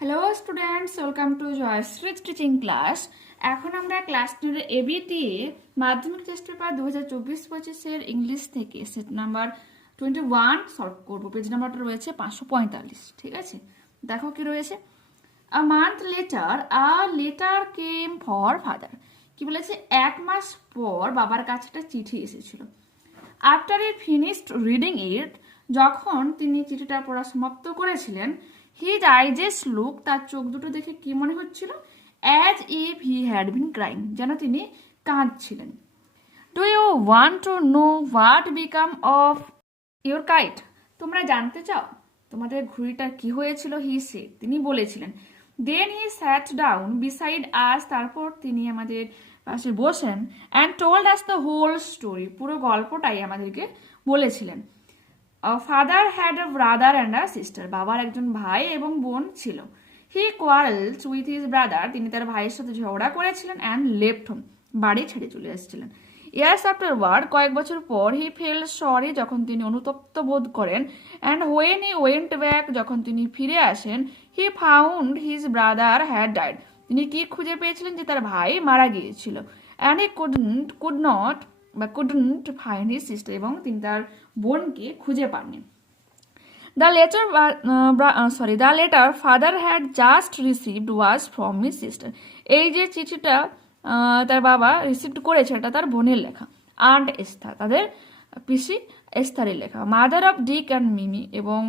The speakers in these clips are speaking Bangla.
Hello students, welcome to Jayashree teaching class. এখন আমরা class 10 ABTA Madhyamik test paper 2024-25 English থেকে সেট নাম্বার 21 সলভ করবো। পেজ নাম্বারটা রয়েছে 545। ঠিক আছে, দেখো কি রয়েছে। A month later a letter came for father. কি বলেছে, এক মাস পর বাবার কাছে একটা চিঠি এসেছিল। আফটার ই ফিনিশড রিডিং ইট, যখন তিনি চিঠিটা পড়া সমাপ্ত করেছিলেন, হিজ আইজেস লুক, তার চোখ দুটো দেখে কি মনে হচ্ছিল, as if he had been crying, যেন তিনি কাঁদছিলেন। Do you want to know what become of your kite? তোমরা জানতে চাও তোমাদের ঘুড়িটার কি হয়েছিল? হি সেড, তিনি বলেছিলেন। দেন হি স্যাট ডাউন বিসাইড আস, তারপর তিনি আমাদের পাশে বসেন। And told us the whole story, পুরো গল্পটাই আমাদেরকে বলেছিলেন। Father had a brother and a sister, বাবার একজন ভাই এবং বোন ছিল। He quarrels with his brother, তিনি তার ভাইয়ের সাথে ঝগড়া করেছিলেন। অ্যান্ড লেফট হোম, বাড়ি ছেড়ে চলে এসেছিলেন। ইয়ার্স আফটার ওয়ার্ড, কয়েক বছর পর, হি ফেল সরি, যখন তিনি অনুতপ্ত বোধ করেন। And when he went back, যখন তিনি ফিরে আসেন, he found his brother had died, তিনি কি খুঁজে পেয়েছিলেন, যে তার ভাই মারা গিয়েছিল। And he couldn't find his sister, এবং তিনি তার বোনকে খুঁজে পাননি। The letter father had just received was from his sister, এই যে চিঠিটা তার বাবা রিসিভ করেছে, এটা তার বোনের লেখা। আন্ট এস্থার, তাদের পিসি এস্থারের লেখা। Mother of Dick and Mimi, এবং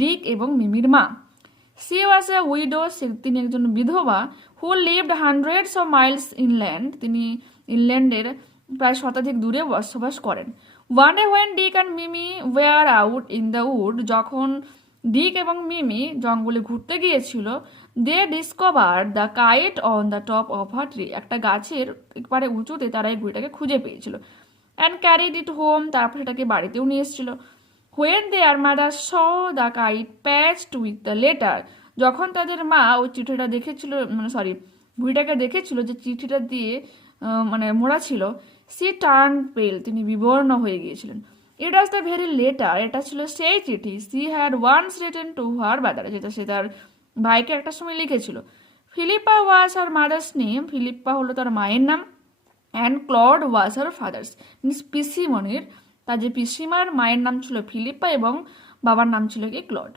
ডিক এবং মিমির মা। সি ওয়াজ এ উইডো, তিনি একজন বিধবা। Who lived hundreds of miles inland, তিনি ইংল্যান্ডের প্রায় শতাধিক দূরে বসবাস করেন। One day when Dick and Mimi were out in the wood, যখন ডিক এবং মিমি জঙ্গলে ঘুরতে গিয়েছিল, they discover the kite on the top of a tree, একটা গাছের একবারে উঁচুতে তারা এই ঘুড়িটাকে খুঁজে পেয়েছিল। অ্যান্ড ক্যারিড ইট হোম, তারপর সেটাকে বাড়িতেও নিয়ে এসেছিল। When there mother saw the kite patched with the letter, যখন তাদের মা ওই চিঠিটা দেখেছিল, ঘুড়িটাকে দেখেছিল যে চিঠিটা দিয়ে মোড়া ছিল, সি টার্ন পেল, তিনি বিবর্ণ হয়ে গিয়েছিলেন। It was the very letter, এটা ছিল সেই চিঠি। She had once written to her brother, যেটা সে তার ভাইকে একটা সময় লিখেছিল। Philippa was her mother's name, Philippa হলো তার মায়ের নাম। And Claude was her father's, miss পিসিমণির, তার যে পিসিমার মায়ের নাম ছিল ফিলিপ্পা এবং বাবার নাম ছিল কি ক্লড।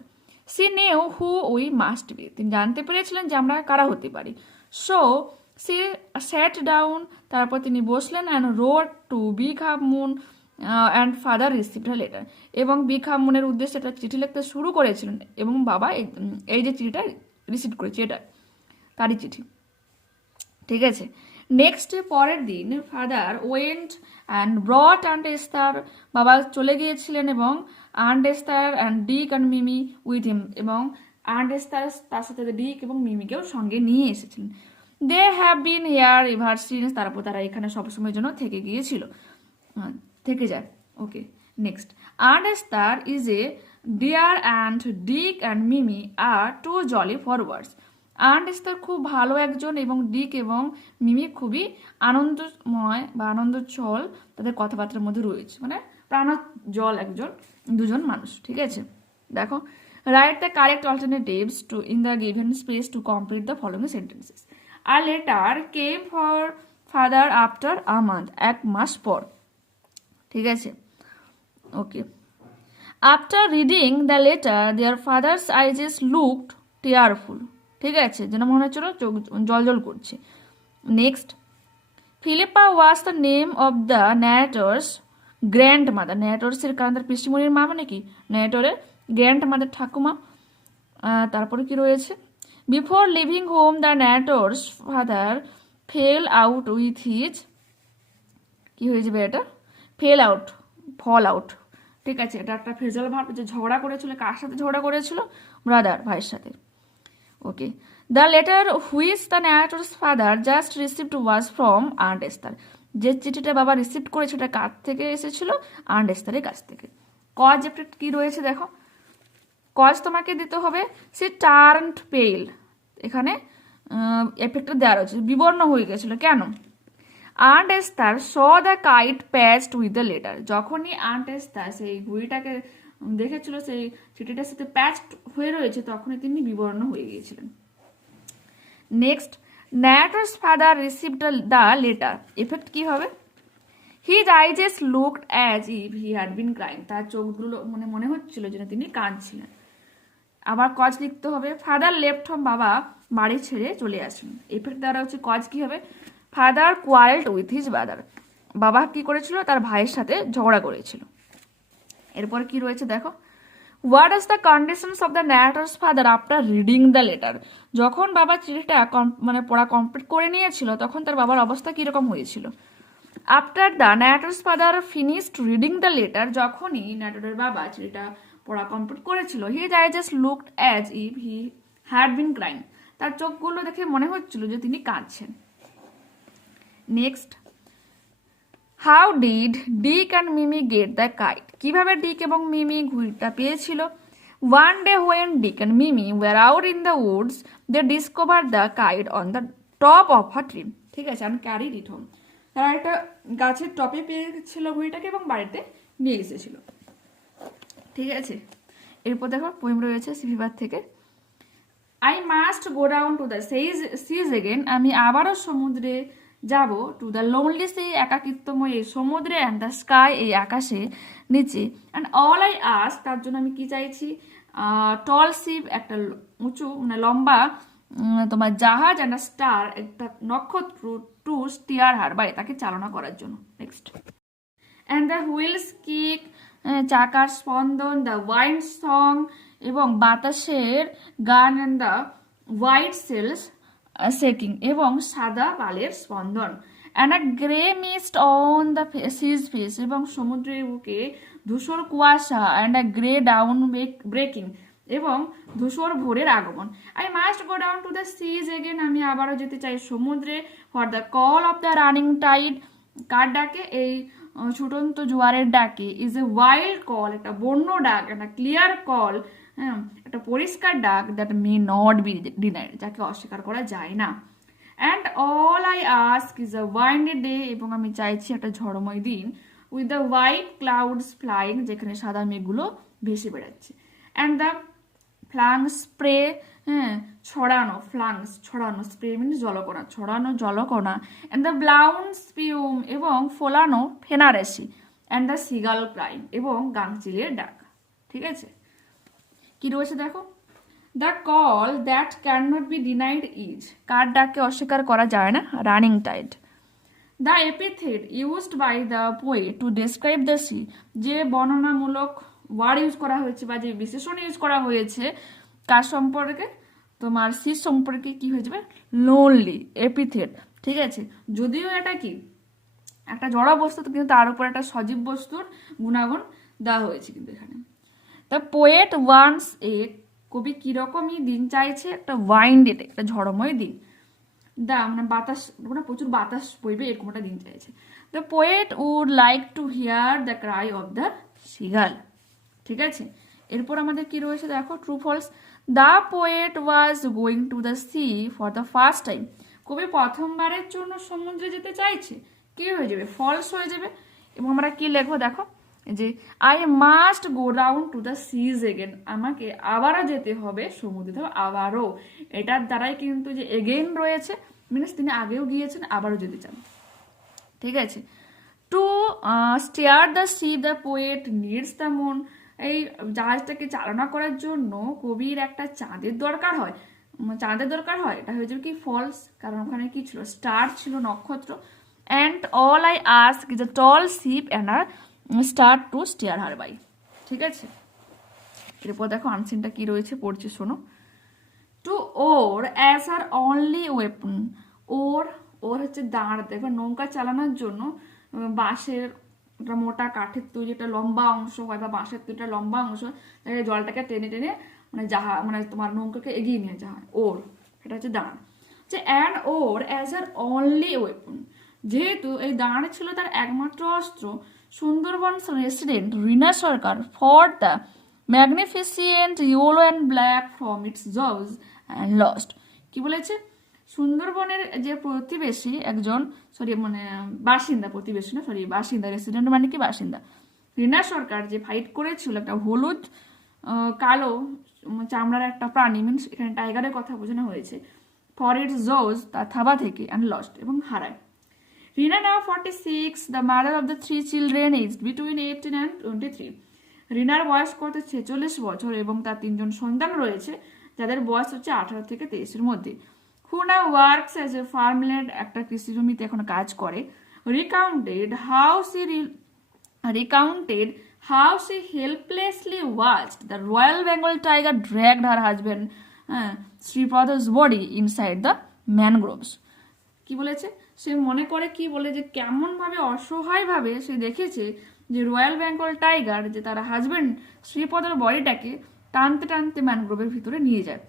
সি নেও হু উই মাস্ট বি, তিনি জানতে পেরেছিলেন যে আমরা কারা হতে পারি। সো সি স্যাট ডাউন, তারপর তিনি বসলেন। And rode to Big Half Moon and father received a letter, এবং বিগ হাফ মুনের উদ্দেশ্যে একটা চিঠি লিখতে শুরু করেছিলেন, এবং বাবা এই যে চিঠিটা রিসিভ করেছে, এটা তারই চিঠি। ঠিক আছে, নেক্সট পরের দিন father went and brought Aunt Esther, বাবা চলে গিয়েছিলেন এবং Aunt Esther and Dick and Mimi with him, এবং আন্ট এস্থার তার সাথে ডিক এবং মিমিকেও সঙ্গে নিয়ে এসেছিলেন। They have been here ever since, তারপর তারা এখানে সবসময়ের জন্য থেকে গিয়েছিল, থেকে যায়। Okay, next. Aunt Esther is a dear and Dick and Mimi are too jolly for words, aunt Esther খুব ভালো একজন, এবং ডিক এবং মিমি খুবই আনন্দময় বা আনন্দচল তাদের কথাবার্তার মধ্যে রয়েছে, প্রাণোজ্জ্বল দুজন মানুষ। ঠিক আছে, দেখো। Write the correct alternatives to in the given space to complete the following sentences. আর letter came for father after a month, এক মাস পর। ঠিক আছে, okay. After reading the letter their father's eyes looked tearful, ঠিক আছে, যেন মনে হচ্ছিল চোখ জল জল করছে। Next, Philippa was the name of the narrator's grandmother, ন্যারেটর্সের কারণ তার পিসিমণির মা, মানে কি ন্যারেটরের গ্র্যান্ড মাদার, ঠাকুমা। তারপরে কি রয়েছে, before living home the narrator's father fail out with his, কি হয়ে যাবে এটা, ফল আউট। ঠিক আছে, এটা একটা ফ্রেজাল ভার্ব, যে ঝগড়া করেছিল, কার সাথে ঝগড়া করেছিল, ব্রাদার, ভাইয়ের সাথে। Okay, the letter which the narrator's father just received was from aunt Esther, যে চিঠিটা বাবা রিসিভ করেছে এটা কার থেকে এসেছিল, আন্ট এস্থারের কাছ থেকে। কজ এফেক্ট কি রয়েছে দেখো, কজ তোমাকে দিতে হবে, সে টার্নড পেল, এখানে এফেক্টটা দেওয়া রয়েছে, বিবর্ণ হয়ে গেছিল, কেন? Aunt Esther saw the kite patched with the letter, যখনই আন্ট এস্থার সেই ঘুড়িটাকে দেখেছিল সেই চিঠিটার সাথে প্যাচড হয়ে রয়েছে, তখনই তিনি বিবর্ণ হয়ে গিয়েছিলেন। Next, narrator's father received the letter, effect কি হবে? His eyes looked as if he had been crying, তার চোখগুলো মানে মনে হচ্ছিল যেন তিনি কাঁদছিলেন। আবার কজ লিখতে হবে, ফাদার লেফট হোম, বাবা বাড়ি ছেড়ে চলে আসেন। এফেক্ট দ্বারা হচ্ছে কজ কি হবে? ফাদার কোয়ারেলড উইথ হিজ ব্রাদার, বাবা কি করেছিল? তার ভাইয়ের সাথে ঝগড়া করেছিল। এরপর কি রয়েছে দেখো, what is the conditions of the narrator's father after reading the letter, যখন বাবা চিঠিটা মানে পড়া কমপ্লিট করে নিয়েছিল তখন তার বাবার অবস্থা কিরকম হয়েছিল? After the narrator's father finished reading the letter, যখনই ন্যারেটরের বাবা চিঠিটা পড়া কমপ্লিট করেছিল, his eyes looked as if he had been crying, তার চোখগুলো দেখে মনে হচ্ছিল যে তিনি কাঁদছেন। Next, how did Dick and Mimi get the kite, কিভাবে ডিক এবং মিমি ঘুড়িটা পেয়েছিল? One day when Dick and Mimi were out in the woods they discover the kite on the top of a tree, ঠিক আছে, অ্যান্ড ক্যারিড ইট হোম, তারা একটা গাছের টপে পেয়েছিল ঘুড়িটাকে এবং বাড়িতে নিয়ে এসেছিল। ঠিক আছে, এরপর দেখো পোয়েম রয়েছে সিভিবার থেকে, I must go down to the seas again, আমি আবারও সমুদ্রে যাব, টু দ্য লোনলি সি, একাকিত্বময় এই সমুদ্রে, অ্যান্ড দ্য স্কাই, এই আকাশে নিচে, অ্যান্ড অল আই আস্ক, তার জন্য আমি কি চাইছি? টল শিপ, একটা উঁচু মানে লম্বা তোমার জাহাজ, অ্যান্ড স্টার, একটা নক্ষত্র, টু স্টিয়ার হার, বা তাকে চালনা করার জন্য। Next, and the wheels kick, চাকার স্পন্দন, দ্য ওয়াইন্ড সং, এবং বাতাসের গান, and the white sails shaking, এবং সাদা পালের স্পন্দন, and a grey mist on the sea's face, এবং সমুদ্রের বুকে ধূসর কুয়াশা, and a grey dawn breaking, এবং ধূসর ভোরের আগমন। I must go down to the seas again, আমি আবারও যেতে চাই সমুদ্রে, for the call of the running tide, কার ডাকে? এই ছুটন্ত জোয়ারের ডাকে, ইজ এ ওয়াইল্ড কল, একটা বন্য ডাক, একটা ক্লিয়ার কল, হ্যাঁ, একটা পরিষ্কার ডাক, that may not be denied, যাকে অস্বীকার করা যায় না। And all I ask is a windy day, এবং আমি চাইছি একটা ঝড়ময় দিন, with the white clouds flying, যেখানে সাদা মেঘগুলো ভেসে বেড়াচ্ছে, অ্যান্ড দ্য ফ্লাংস স্প্রে, হ্যাঁ, ছড়ানো, ফ্লাংস ছড়ানো, স্প্রে মিনস জলকণা, ছড়ানো জলকণা, অ্যান্ড দ্য ব্লাউন স্পিউম, এবং ফোলানো ফেনারেসি, অ্যান্ড দ্য সিগাল ক্রাইম, এবং গাংচিলের ডাক। ঠিক আছে, কি রয়েছে দেখো, the call that can not be denied is, কার ডাককে অস্বীকার করা যায় না? Running tide. The epithet used by the poet to describe the sea, যে বর্ণনামূলক ওয়ার্ড ইউজ করা হয়েছে বা যে বিশেষণ ইউজ করা হয়েছে কার সম্পর্কে? তোমার সি সম্পর্কে কি হয়ে যাবে? Lonely, epithet. ঠিক আছে, যদিও এটা কি একটা জড় বস্তু, কিন্তু তার উপর একটা সজীব বস্তুর গুণাগুণ দেওয়া হয়েছে কিন্তু এখানে। দ্য পোয়েট ওয়ান্স এ, কবি কিরকমই দিন চাইছে? একটা ওয়াইন্ডেড, একটা ঝড়ময় দিন, দা মানে বাতাস, মানে প্রচুর বাতাস বইবে এরকম একটা দিন চাইছে। The poet would like to hear the cry of the seagull. ঠিক আছে, এরপর আমাদের কি রয়েছে দেখো, true false. The poet was going to the sea for the first time, কবি প্রথমবারের জন্য সমুদ্রে যেতে চাইছে, কি হয়ে যাবে? ফলস হয়ে যাবে। এবং আমরা কি লিখবো দেখো, যে I must go down to the seas again, আমাকে আবারও যেতে হবে সমুদ্রে, আবারও, এটার দ্বারাই কিন্তু যে এগেইন রয়েছে, মিনস তিনি আগেও গিয়েছেন, আবারও যেতে চান। ঠিক আছে, two stair the sea the poet needs the moon, এই জাহাজটাকে চালনা করার জন্য কবির একটা চাঁদের দরকার হয়, এটা হয়ে যাবে কি? ফলস, কারণ ওখানে কি ছিল? স্টার ছিল, নক্ষত্র। And all I ask is a tall ship and a star to steer her by. ঠিক আছে, এরপর দেখো আনসিনটা কি রয়েছে, পড়ছি শোনো। To oar as R only weapon, oar হচ্ছে দাঁড়, দেখো নৌকা চালানোর জন্য বাঁশের একটা মোটা কাঠের তৈরি একটা লম্বা অংশ হয়, বা বাঁশের তৈরি একটা লম্বা অংশ, জলটাকে টেনে টেনে মানে মানে তোমার নৌকাকে এগিয়ে নিয়ে যাওয়া হয়, ওর, এটা হচ্ছে দাঁড়। যে and oar as R only weapon, যেহেতু এই দাঁড় ছিল তার একমাত্র অস্ত্র, Sundarbans resident Rina Sarkar for the magnificent yellow and black from its জবস অ্যান্ড লস্ট। কি বলেছে? সুন্দরবনের যে প্রতিবেশী একজন, বাসিন্দা, রেসিডেন্ট মানে কি? বাসিন্দা। রিনা সরকার যে ফাইট করেছিল একটা হলুদ কালো চামড়ার একটা প্রাণী, মিনস এখানে টাইগারের কথা বোঝানো হয়েছে, ফর ইটস জোজ তার থাবা থেকে অ্যান্ড লস্ট এবং হারায়। রিনা now 46, the mother of the 3 children aged between 18 and 23। রিনার বয়স কত 46 বছর এবং তার 3জন সন্তান রয়েছে যাদের বয়স হচ্ছে 18 থেকে 23-এর মধ্যে। হু নাও ওয়ার্কস অ্যাজ এ ফার্মল্যান্ড, একটা কৃষি জমিতে এখন কাজ করে। রিকাউন্টেড how she helplessly watched the Royal Bengal tiger dragged her husband Sripada's body inside the mangroves. কি বলেছে, সে মনে করে কি বলে যে কেমন ভাবে অসহায়ভাবে সে দেখেছে যে রয়্যাল বেঙ্গল টাইগার যে তার হাজবেন্ড শ্রীপদর বডিটাকে টানতে টানতে ম্যানগ্রোভের ভিতরে নিয়ে যায়।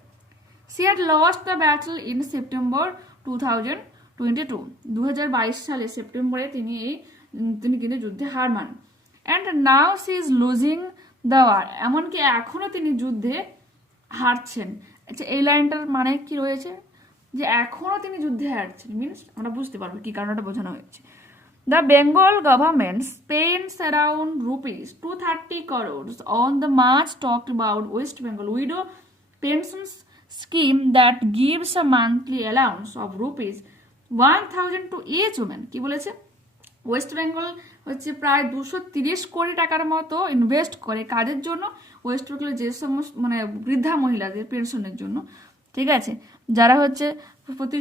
She had lost the battle in September 2022, 2022 সালে সেপ্টেম্বরে তিনি কিন্তু যুদ্ধে হার মান। And now she is losing the war, এমনকি এখনো তিনি যুদ্ধে হারছেন। আচ্ছা, এই লাইনটার মানে কি রয়েছে যে এখনো তিনি যুদ্ধে হারছেন, মিনস আমরা বুঝতে পারবো কি কারণটা বোঝানো হয়েছে। The Bengal government spends around ₹230 crores on the much talked about West Bengal widow pension scheme that gives a monthly allowance of ₹1,000 to each woman. কি বলেছে, ওয়েস্ট বেঙ্গল হচ্ছে প্রায় 230 কোটি টাকার মতো ইনভেস্ট করে কাজের জন্য, ওয়েস্ট বেঙ্গলের যে সমস্ত মানে বৃদ্ধা মহিলাদের পেনশনের জন্য, ঠিক আছে, যারা হচ্ছে প্রতি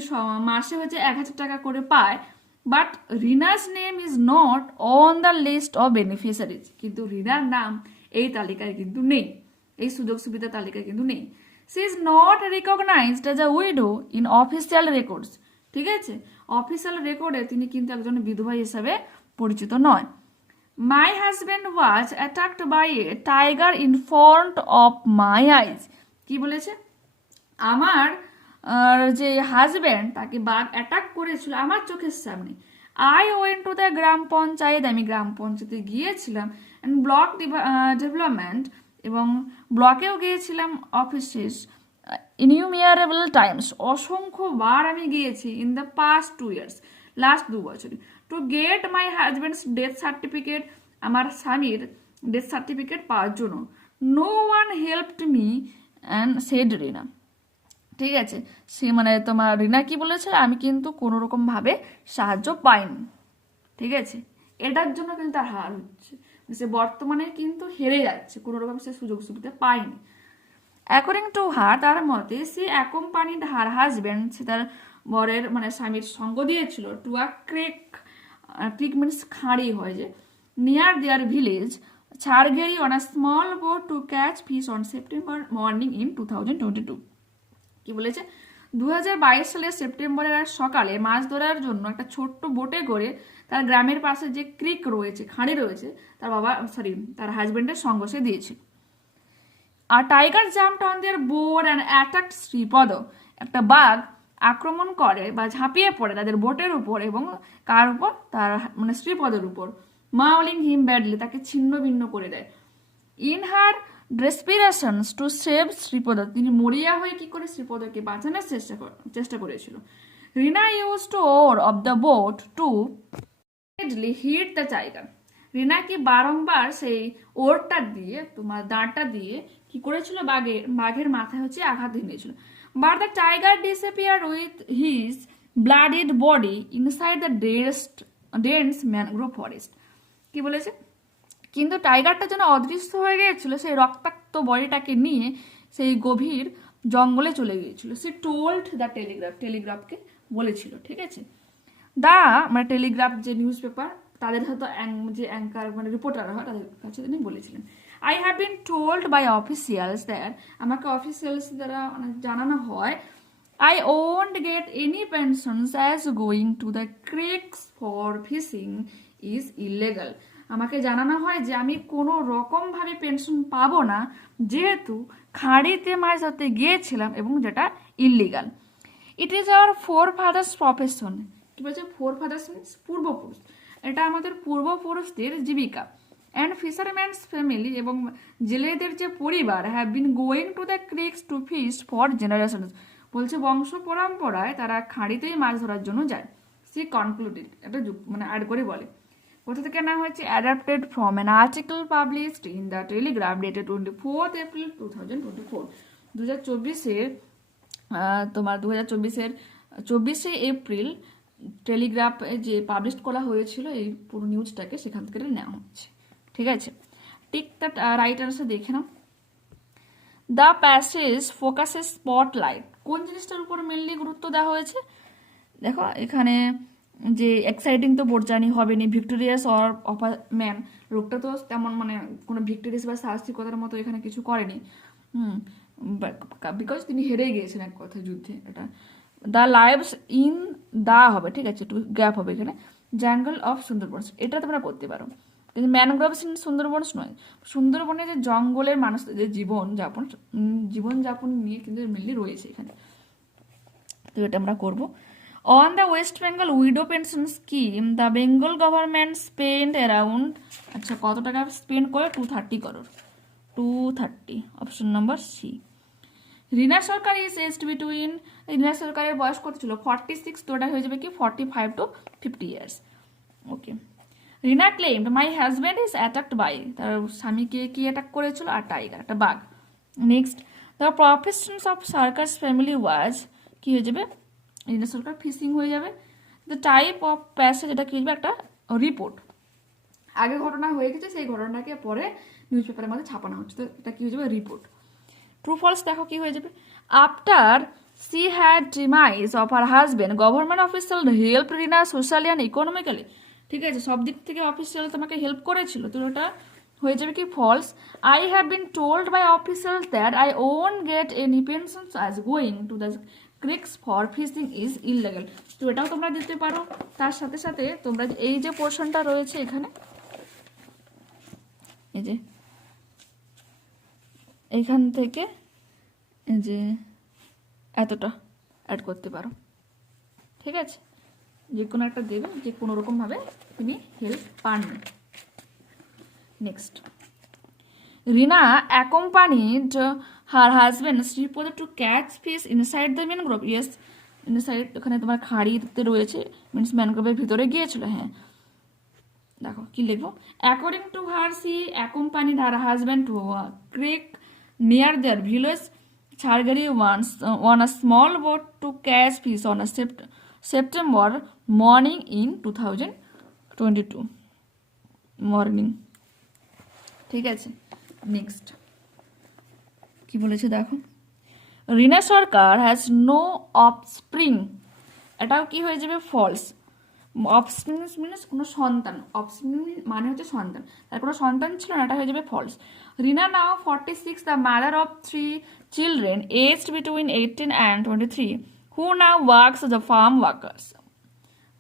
মাসে হচ্ছে 1,000 টাকা করে পায়। But Rina's name is not on the list of beneficiaries, কিন্তু রিনার নাম এই তালিকায় কিন্তু নেই, এই সুযোগ সুবিধা তালিকায় কিন্তু নেই। She is not recognised as a widow in official records, ঠিক আছে, অফিসিয়াল রেকর্ডে তিনি কিন্তু একজন বিধবা হিসাবে পরিচিত নয়। My husband was attacked by a tiger in front of my eyes, কি বলেছে, আমার যে হাজব্যান্ড তাকে বাঘ অ্যাটাক করেছিল আমার চোখের সামনে। আই ওয়েন্ট টু দ্য গ্রাম পঞ্চায়েত, আমি গ্রাম পঞ্চায়েতে গিয়েছিলাম, অ্যান্ড ব্লক ডেভেলপমেন্ট এবং ব্লকেও গিয়েছিলাম, অফিসেস ইনিউমিয়ারেবল টাইমস, অসংখ্যবার আমি গিয়েছি in the past 2 years, last 2 বছরে, to get my husband's death certificate, আমার স্বামীর ডেথ সার্টিফিকেট পাওয়ার জন্য। No one helped me and said Rina, ঠিক আছে, সে মানে তোমার রিনা কি বলেছে, আমি কিন্তু কোনো রকম ভাবে সাহায্য পাইনি, ঠিক আছে, এটার জন্য কিন্তু তার হার হচ্ছে, সে বর্তমানে কিন্তু হেরে যাচ্ছে, কোনো রকম সে সুযোগ সুবিধা পায়নি। অ্যাকর্ডিং টু হার, তার মতে সে অ্যাকম্পানিড হার হাজব্যান্ড, সে তার বরের মানে স্বামীর সঙ্গ দিয়েছিল, টু আ ক্রিক মিনস খাঁড়ি হয় যে, near there village Chhargheri on a small boat to catch fish on September morning in 2022। কি বলেছে, 2022 সালের সেপ্টেম্বরের সকালে মাছ ধরার জন্য একটা ছোট্ট বোটে করে তার গ্রামের পাশে যে ক্রিক রয়েছে, খাঁড়ি রয়েছে, তার হাজবেন্ডের সঙ্গ সে দিয়েছিল। আর tiger jumped on their boat and attacked Sripad, একটা বাঘ আক্রমণ করে বা ঝাঁপিয়ে পড়ে তাদের বোটের উপর এবং কার উপর, তার মানে শ্রীপদের উপর, মাউলিং হিম ব্যাডলি, তাকে ছিন্ন ভিন্ন করে দেয়। In her desperations to save Shripad, তিনি মরিয়া হয়ে কি করে শ্রীপদকে বাঁচানোর চেষ্টা করেছিল। Rina use to oar of the boat to hit the tiger, Rina কি বারংবার সেই ওরটা দিয়ে তোমার দাঁড়টা দিয়ে কি করেছিল, বাঘের মাথায় হচ্ছে আঘাত এনেছিল। But the tiger disappeared with his blooded body inside the dense mangrove forest, কি বলেছে, কিন্তু টাইগারটা যেন অদৃশ্য হয়ে গিয়েছিল সেই রক্তাক্ত বডিটাকে নিয়ে সেই গভীর জঙ্গলে চলে গিয়েছিল। সে টোল্ড দ্য টেলিগ্রাফকে বলেছিল, ঠিক আছে, মানে টেলিগ্রাফ যে নিউজ পেপার, তাদের হয়তো যে অ্যাঙ্কার মানে রিপোর্টার হয় তাদের কাছে তিনি বলেছিলেন। I have been told by officials that, আমাকে অফিসিয়ালস দ্বারা জানানো হয়, I won't get any pensions as going to the creeks for fishing is illegal, আমাকে জানানো হয় যে আমি কোনো রকমভাবে পেনশন পাবো না যেহেতু খাঁড়িতে মাছ ধরতে গিয়েছিলাম এবং যেটা illegal. It is our four father's profession, কি বলছে, ফোর ফাদার্স মিনস পূর্বপুরুষ, এটা আমাদের পূর্বপুরুষদের জীবিকা। অ্যান্ড ফিশারম্যানস ফ্যামিলি, এবং জেলেদের যে পরিবার, have been going to the creeks to fish for generations, বলছে বংশ পরম্পরায় তারা খাঁড়িতেই মাছ ধরার জন্য যায়। সি কনক্লুডেড, এটা মানে অ্যাড করে বলে, কোথা থেকে না হয়েছে, adapted from an article published in the Telegraph dated 24 April 2024, 2024 তোমার 2024-এর 24শে এপ্রিল টেলিগ্রাফে যে পাবলিশ করা হয়েছিল এই পুরো নিউজটাকে, সেখান থেকে নেওয়া হচ্ছে। ঠিক আছে, টিক দ্যাট রাইট আনসার দেখে নাও। দ্য প্যাসেজ ফোকাসেস স্পটলাইট, কোন জিনিসটার উপর মেনলি গুরুত্ব দেওয়া হয়েছে? দেখো এখানে যে এক্সাইটিং তো বোরজানি হবে নি, victorious or of a man, রোগটা তো তেমন মানে কোনো ভিক্টোরিয়াস বা সাহসিকতার মতো এখানে কিছু করেনি, বিকজ তিনি হেরেই গিয়েছেন এক কথায় যুদ্ধে। এটা দ্য লাইভস ইন দা হবে, ঠিক আছে, একটু গ্যাপ হবে এখানে, জঙ্গল অফ সুন্দরবনস, এটা তোমরা করতে পারো, কিন্তু ম্যানগ্রোভস ইন সুন্দরবনস নয়। সুন্দরবনে যে জঙ্গলের মানুষদের জীবনযাপন নিয়ে কিন্তু মেনলি রয়েছে এখানে, তো এটা আমরা করবো। On the West Bengal widow pension scheme, the Bengal government spent around, আচ্ছা কত টাকা স্পেন্ড করে? 230 crore, 230, option number C. Rina Sarkar is aged between, Rina সরকারের বয়স কত ছিল? 46, তো এটা হয়ে যাবে কি 45 to 50 years। Okay, Rina claimed my husband is attacked by, তার স্বামীকে কি অ্যাটাক করেছিল? আর টাইগার, একটা বাঘ। Next, the professions of circus family was, কি হয়ে যাবে? রিনা সরকার ফিশিং হয়ে যাবে। দ্য টাইপ অফ প্যাসেজ, এটা কি হয়ে যাবে? একটা রিপোর্ট, আগে ঘটনা হয়ে গেছে সেই ঘটনাটাকে পরে নিউজ পেপারের মধ্যে ছাপানো হচ্ছে, তো এটা কি হয়ে যাবে? রিপোর্ট। ট্রু ফলস দেখো কি হয়ে যাবে? After she had ডিমাইজ of her husband government official help Rina socially and economically, ঠিক আছে, সব দিক থেকে অফিসিয়াল তোমাকে হেল্প করেছিল, তো ওটা হয়ে যাবে কি false. I have been told by official that I won't get any pension as going to the creeks for fishing is illegal, তো এটাও তোমরা দিতে পারো। তার সাথে সাথে তোমরা এই যে পোর্শনটা রয়েছে এখানে, এই যে এইখান থেকে এই যে এতটা অ্যাড করতে পারো, ঠিক আছে, যে কোনো একটা দেবে, যে কোনো রকমভাবে তিনি হেল্প পাননি। Next, Rina accompanied her husband Shripad to catch fish inside the mangrove, yes, inside ওখানে তোমার খাড়িতে রয়েছে, মিনস ম্যানগ্রোভের ভিতরে গিয়েছিল। হ্যাঁ, দেখো কি লিখবো? According to her she accompanied her husband to creek near there village Chargari on a small boat to catch fish on a September morning in 2022 morning, ঠিক আছে। নেক্সট কি বলেছে দেখো? রিনা সরকার হ্যাজ নো অফস্প্রিং, এটাও কি হয়ে যাবে? ফলস। অফস্প্রিং মিনস কোনো সন্তান, অফস্প্রিং মানে হচ্ছে সন্তান, তার কোনো সন্তান ছিল না, এটা হয়ে যাবে false. Rina now 46, the mother of 3 children aged between 18 and 23, who now works as a farm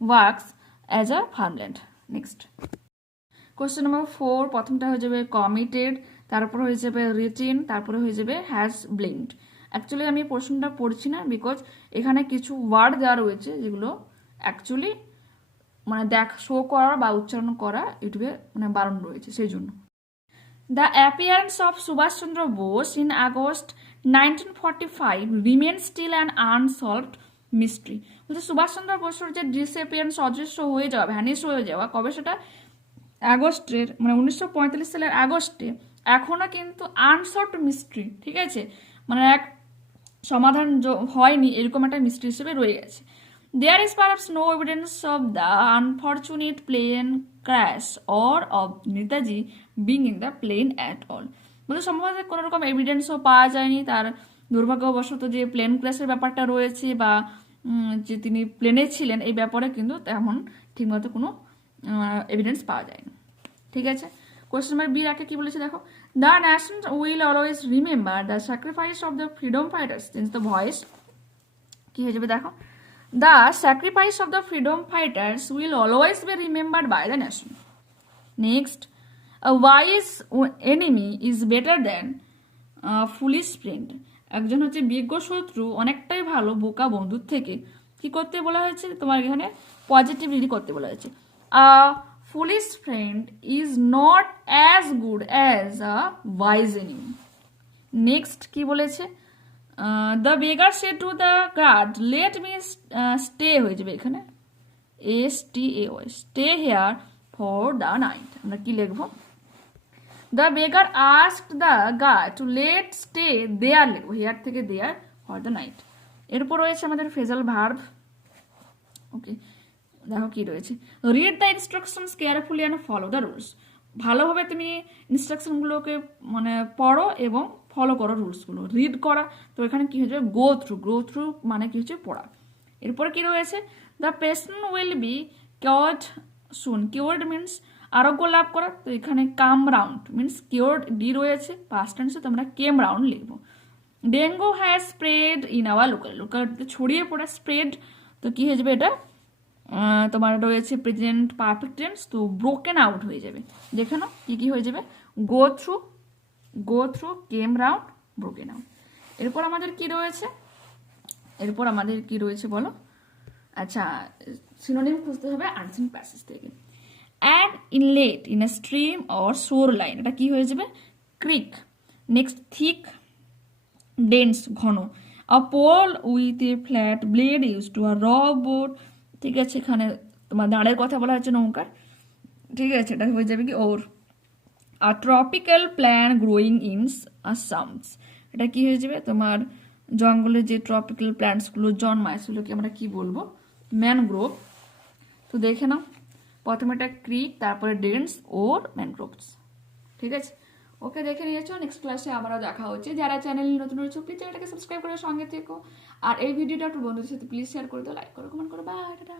works as a farmland. Next, question number 4, প্রথমটা হয়ে যাবে কমিটেড, তারপর হয়ে যাবে রিটেন, তারপরে হয়ে যাবে হ্যাজ ব্লেমড। অ্যাকচুয়ালি আমি প্রশ্নটা পড়ছি না, বিকজ এখানে কিছু ওয়ার্ড দেওয়া রয়েছে যেগুলো অ্যাকচুয়ালি মানে শো করা বা উচ্চারণ করা ইউটিউবে মানে বারণ রয়েছে, সেই জন্য। The appearance of Subhas Chandra Bose in August 1945 remain still an unsolved mystery, বলছে সুভাষচন্দ্র বসুর যে ডিসঅ্যাপিয়ারেন্স, অদৃশ্য হয়ে যাওয়া, ভ্যানিশ হয়ে যাওয়া, কবে সেটা? আগস্টের মানে 1945 সালের আগস্টে, এখনো কিন্তু আনসলভড মিস্ট্রি, ঠিক আছে, মানে এক সমাধান হয়নি, এরকম একটা মিস্ট্রি হিসেবে রয়ে গেছে। There is perhaps no evidence of the unfortunate plane crash or of Netaji being in the plane at all. বলে সম্ভবত কোনো রকম এভিডেন্সও পাওয়া যায়নি তার দুর্ভাগ্যবশত যে প্লেন ক্র্যাশের ব্যাপারটা রয়েছে বা যে তিনি প্লেনে ছিলেন, এই ব্যাপারে কিন্তু তেমন ঠিকমতো কোনো এভিডেন্স পাওয়া যায়নি, ঠিক আছে। কোয়েশ্চেন নাম্বার বি রাখে কি বলেছে দেখো? The nation will always remember the sacrifice of the freedom fighters, change the voice, কি হয়ে যাবে দেখো? The sacrifice of the freedom fighters will always be remembered by the nation. Next, a wise enemy is better than a foolish friend. একজন হচ্ছে বিজ্ঞ শত্রু অনেকটাই ভালো বোকা বন্ধুর থেকে। কি করতে বলা হয়েছে তোমার এখানে? পজিটিভলি করতে বলা হয়েছে। A foolish friend is not as good as a wise enemy. Next কি বলেছে? The beggar say to the guard let me stay হয়ে যাবে এখানে, STAY, stay here for the night. আমরা কি লিখবো? The beggar asked the guard to let stay there, লিখবো হেয়ার থেকে দেয়ার ফর দ্য নাইট। এরপর রয়েছে আমাদের ফ্রেজাল ভার্ব। ওকে, দেখো কি রয়েছে, read the instructions carefully and follow the rules. ভালোভাবে তুমি ইনস্ট্রাকশনগুলোকে মানে পড়ো এবং ফলো করো রুলসগুলো। রিড করা, তো এখানে কি হয়ে যাবে, গো থ্রু মানে কি হচ্ছে, পড়া। এরপর কি রয়েছে, the patient will be cured soon. Cured means আরোগ্য লাভ করা, তো এখানে come round means cured D রয়েছে, পাস্ট টেন্সে তোমরা কেম রাউন্ড লিখবো। Dengue has spread in our locality, ছড়িয়ে পড়া, স্প্রেড, তো কি হয়ে যাবে এটা, তোমার রয়েছে প্রেজেন্ট পারফেক্ট টেন্স, তো ব্রোকেন আউট হয়ে যাবে। দেখে নাও কি কি হয়ে যাবে, go through came round, broken out. এরপর আমাদের কি রয়েছে বলো, আচ্ছা সিনোনিম খুঁজতে হবে আনসিন প্যাসেজ থেকে। An inlet in a stream or shore line, এটা কি হয়ে যাবে, ক্রিক। নেক্সট থিক, ডেন্স ঘন। A pole with a flat blade use to a row boat, ঠিক আছে, এখানে তোমার দাঁড়ের কথা বলা হচ্ছে, নৌকার, ঠিক আছে, এটা হয়ে যাবে কি ওর। আর ট্রপিক্যাল প্ল্যান্ট গ্রোয়িং ইন আসামস, এটা কি হয়ে যাবে, তোমার জঙ্গলে যে ট্রপিক্যাল প্ল্যান্টসগুলো জন্মায় সেগুলোকে আমরা কি বলবো, ম্যানগ্রোভ। তো দেখে নাও, প্রথমে এটা ক্রিক, তারপরে ডেন্স ওর ম্যানগ্রোভস, ঠিক আছে। ওকে, দেখে নিয়েছো, নেক্সট ক্লাসে আবারও দেখা হচ্ছে। যারা চ্যানেল নতুন রয়েছে প্লিজ চ্যানেলটাকে সাবস্ক্রাইব করে সঙ্গে থেকো, আর এই ভিডিওটা একটু বন্ধুদের সাথে প্লিজ শেয়ার করে দাও, লাইক করো, কমেন্ট করো। Bye, tata.